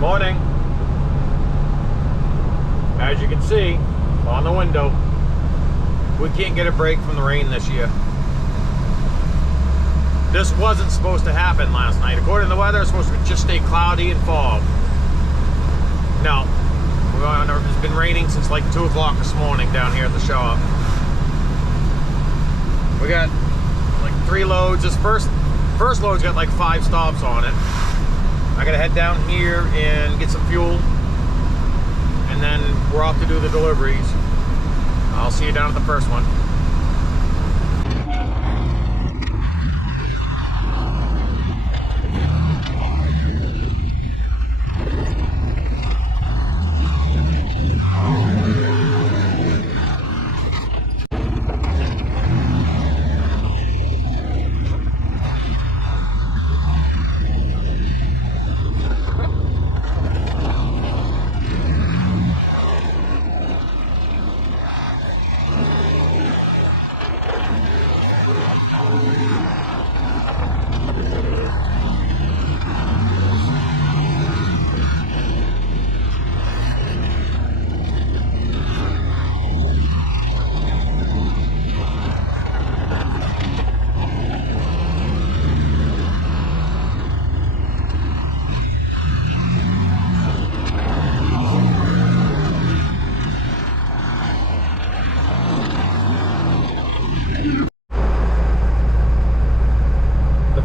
Morning. As you can see on the window, we can't get a break from the rain this year. This wasn't supposed to happen last night. According to the weather, it's supposed to just stay cloudy and fog. No, it's been raining since like 2 o'clock this morning down here at the shop. We got like 3 loads. This first load's got like 5 stops on it. I gotta head down here and get some fuel, and then we're off to do the deliveries. I'll see you down at the first one.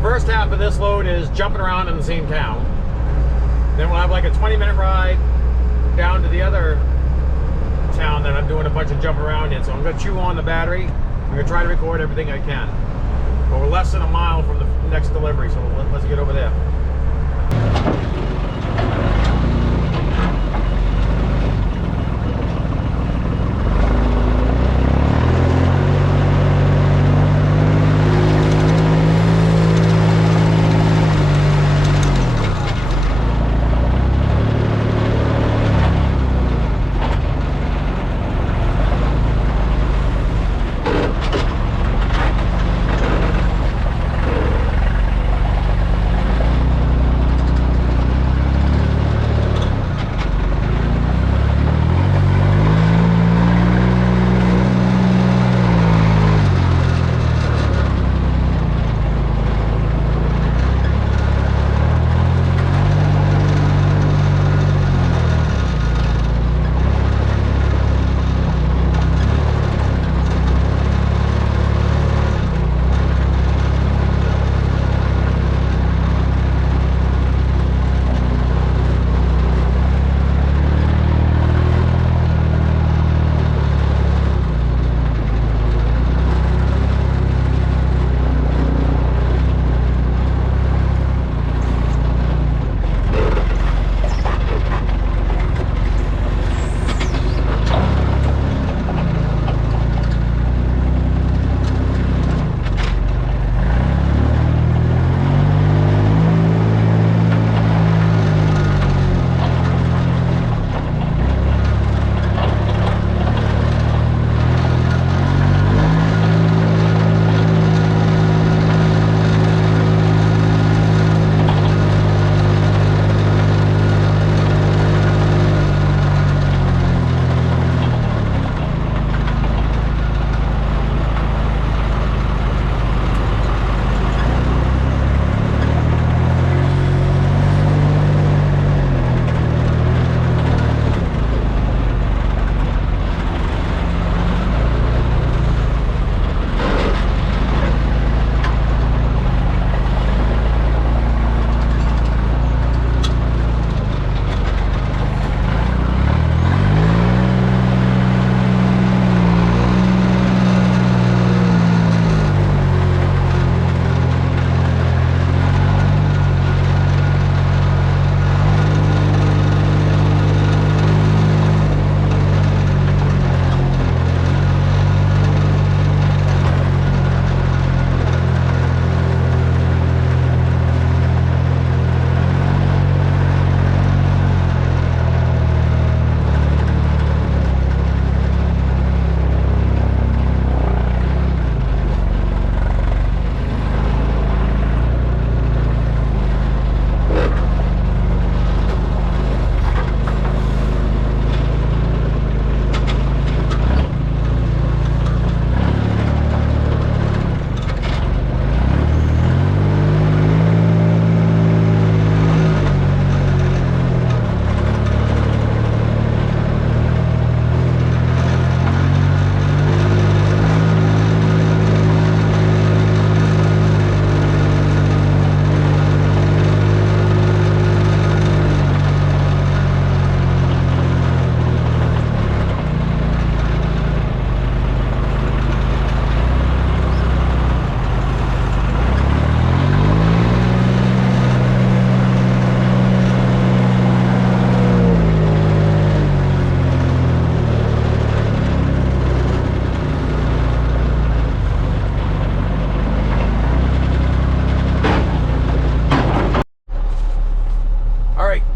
First half of this load is jumping around in the same town. Then we'll have like a 20-minute ride down to the other town that I'm doing a bunch of jumping around in. So I'm going to chew on the battery. I'm going to try to record everything I can. But we're less than a mile from the next delivery, so let's get over there.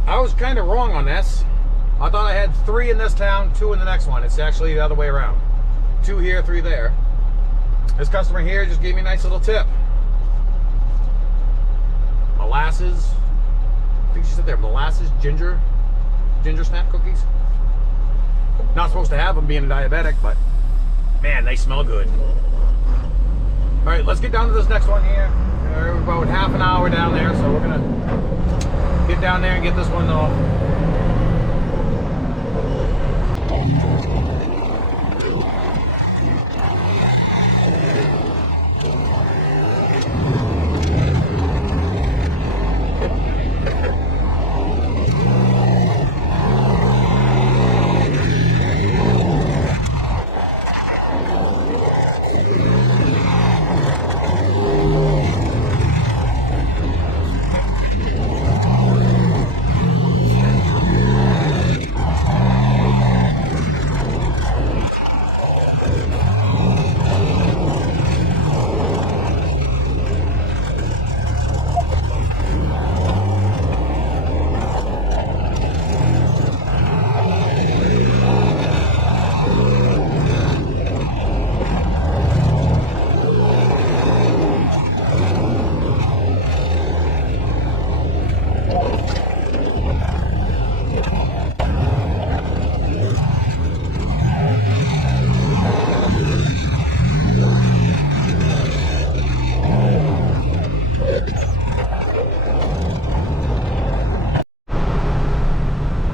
I was kind of wrong on this. I thought I had 3 in this town, 2 in the next one. It's actually the other way around. 2 here, 3 there. This customer here just gave me a nice little tip. Molasses. I think she said there, molasses, ginger snap cookies. Not supposed to have them being a diabetic, but man, they smell good. All right, let's get down to this next one here. We're about half an hour down there, so we're gonna get down there and get this one off.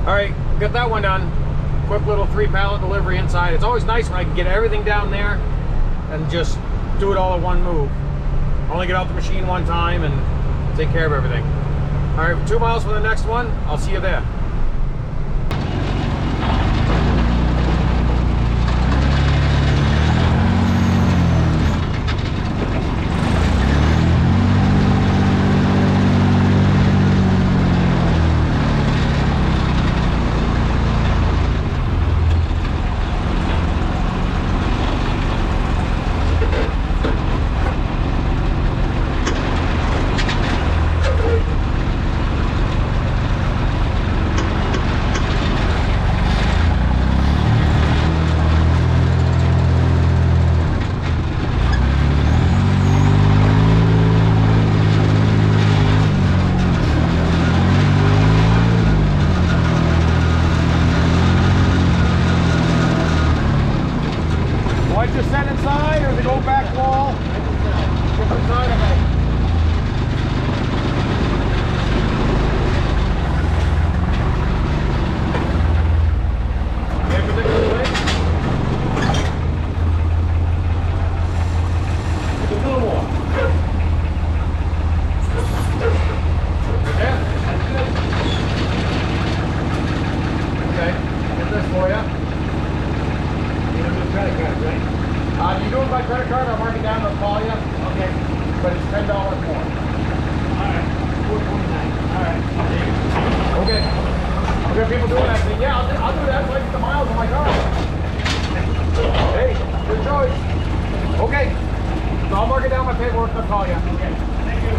Alright, got that one done. Quick little 3-pallet delivery inside. It's always nice when I can get everything down there and just do it all in one move. Only get out the machine one time and take care of everything. Alright, 2 miles from the next one. I'll see you there. Just send inside or the go back wall? Just inside of it. Any particular way? Just a little more. Yeah, that's good. Okay, get this for you. You're gonna do credit cards, right? You do it by credit card, I'll mark it down, I'll call you. Okay. But it's $10 more. Alright. $4.29. Alright. Okay. I've got people doing that. Saying, yeah, I'll do that so I get the miles on my car. Hey, good choice. Okay. So I'll mark it down my paperwork and I'll call you. Okay. Thank you.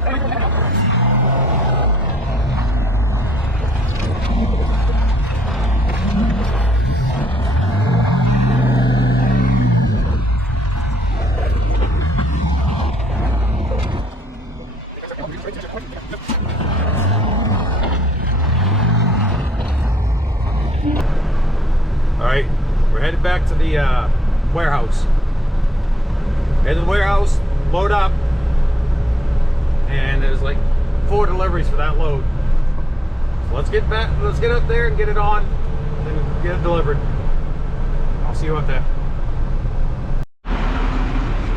Alright, we're headed back to the warehouse. Head to the warehouse, load up, and there's like 4 deliveries for that load. So let's get back, let's get up there and get it on, and get it delivered. I'll see you up there.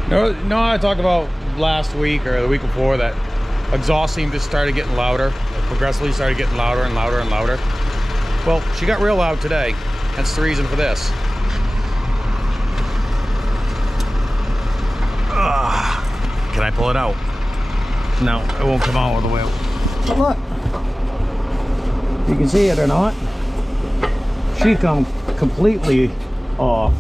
No, I talked about last week or the week before that exhaust seemed to started getting louder. It progressively started getting louder and louder and louder. Well, she got real loud today. That's the reason for this. Can I pull it out? No, it won't come out all the way. But look, you can see it or not. She come completely off.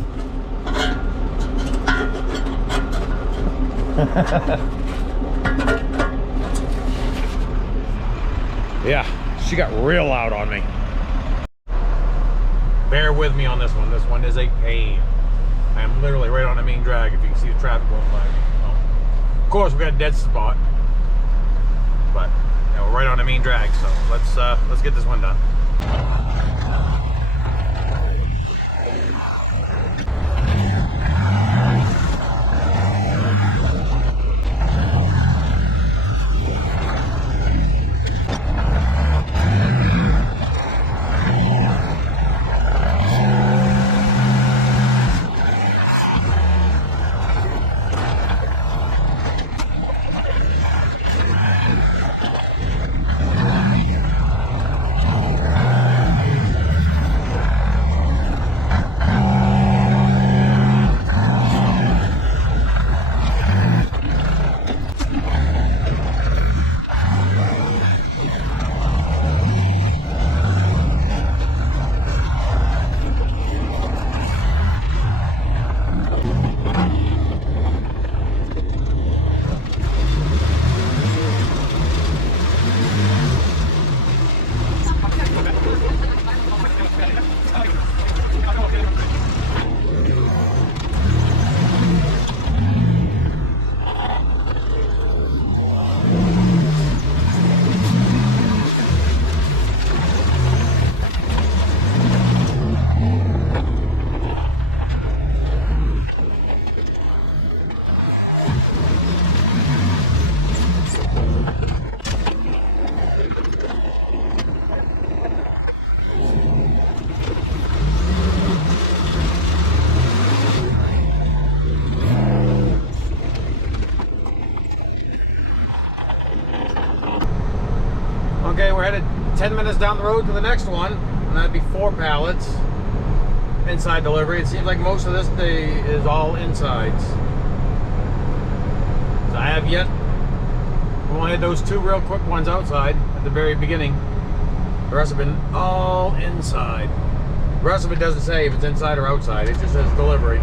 Yeah, she got real loud on me. Bear with me on this one. This one is a pain. I am literally right on the main drag if you can see the traffic going by me. Well, of course, we got a dead spot, but yeah, we're right on the main drag. So let's get this one done. Okay, we're headed 10 minutes down the road to the next one, and that'd be 4 pallets inside delivery. It seems like most of this day is all insides. So I have yet, we only had those 2 real quick ones outside at the very beginning. The rest have been all inside. The rest of it doesn't say if it's inside or outside, it just says delivery.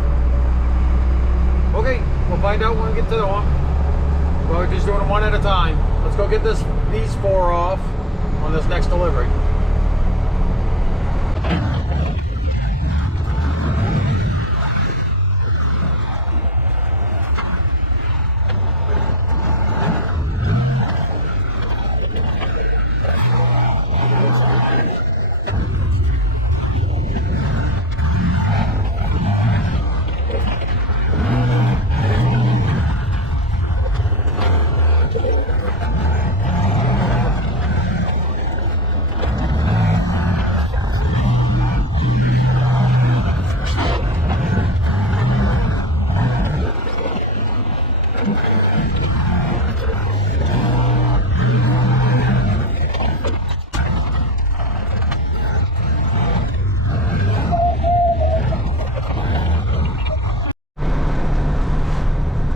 Okay, we'll find out when we get to the one. Well, we're just doing them one at a time. Let's go get these 4 off on this next delivery.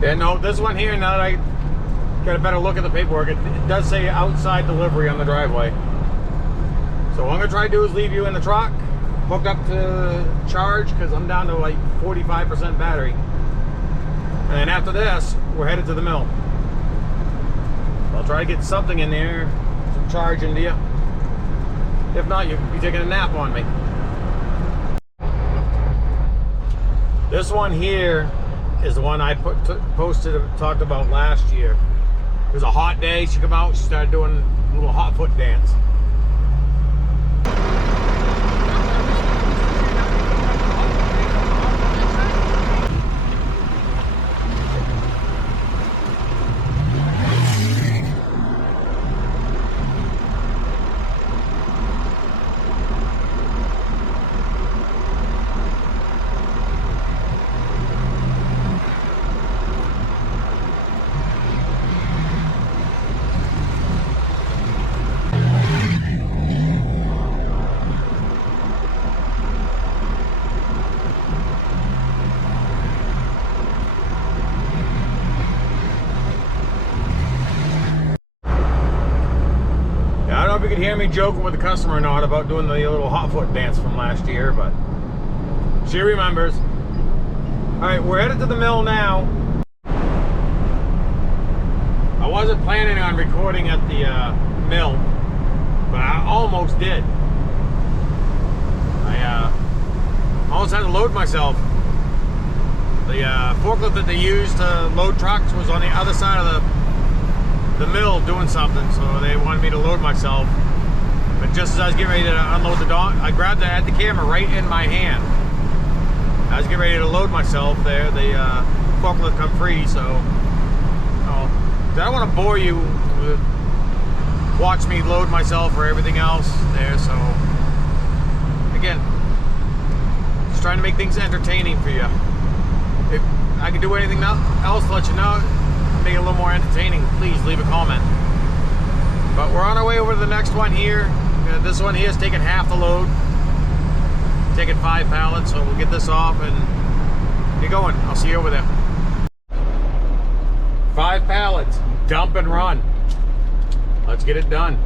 Yeah, no, this one here, now that I got a better look at the paperwork, it does say outside delivery on the driveway. So what I'm going to try to do is leave you in the truck, hook up to charge, because I'm down to like 45% battery. And then after this, we're headed to the mill. I'll try to get something in there, some charge into you. If not, you could be taking a nap on me. This one here is the one I talked about last year. It was a hot day. She came out. She started doing a little hot foot dance. You could hear me joking with the customer or not about doing the little hot foot dance from last year, but she remembers. Alright, we're headed to the mill now. I wasn't planning on recording at the mill, but I almost did. I almost had to load myself. The forklift that they used to load trucks was on the other side of the mill doing something, so they wanted me to load myself. But just as I was getting ready to unload the dog, I had the camera right in my hand. I was getting ready to load myself there. The forklift come free, so I don't want to bore you with watch me load myself or everything else there. So again, just trying to make things entertaining for you. If I can do anything else to let you know, make it a little more entertaining, please leave a comment. But we're on our way over to the next one here. This one here is taking half the load, taking 5 pallets, so we'll get this off and get going. I'll see you over there. 5 pallets, dump and run. Let's get it done.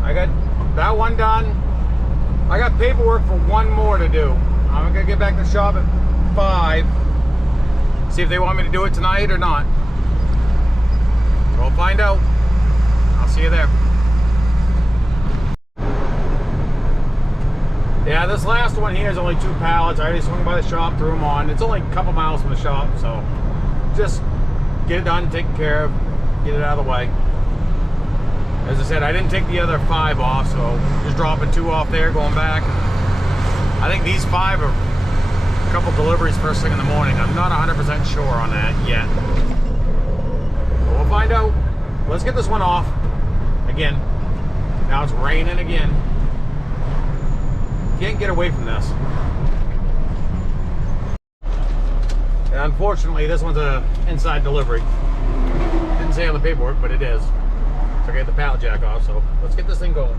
I got that one done. I got paperwork for one more to do. I'm gonna get back to the shop at 5. See if they want me to do it tonight or not. We'll find out. I'll see you there. Yeah, this last one here is only 2 pallets. I already swung by the shop, threw them on. It's only a couple miles from the shop, so just get it done, taken care of, get it out of the way. As I said, I didn't take the other 5 off, so just dropping 2 off there, going back. I think these 5 are a couple deliveries first thing in the morning. I'm not 100% sure on that yet. But we'll find out. Let's get this one off. Again, now it's raining again. Can't get away from this. And unfortunately, this one's a inside delivery. Didn't say on the paperwork, but it is. So I got the pallet jack off, so let's get this thing going.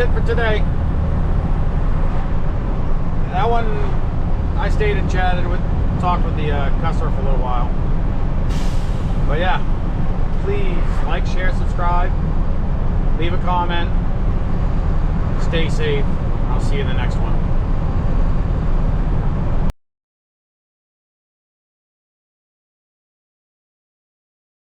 it for today. That one, I stayed and talked with the customer for a little while. But yeah, please like, share, subscribe, leave a comment, stay safe. I'll see you in the next one.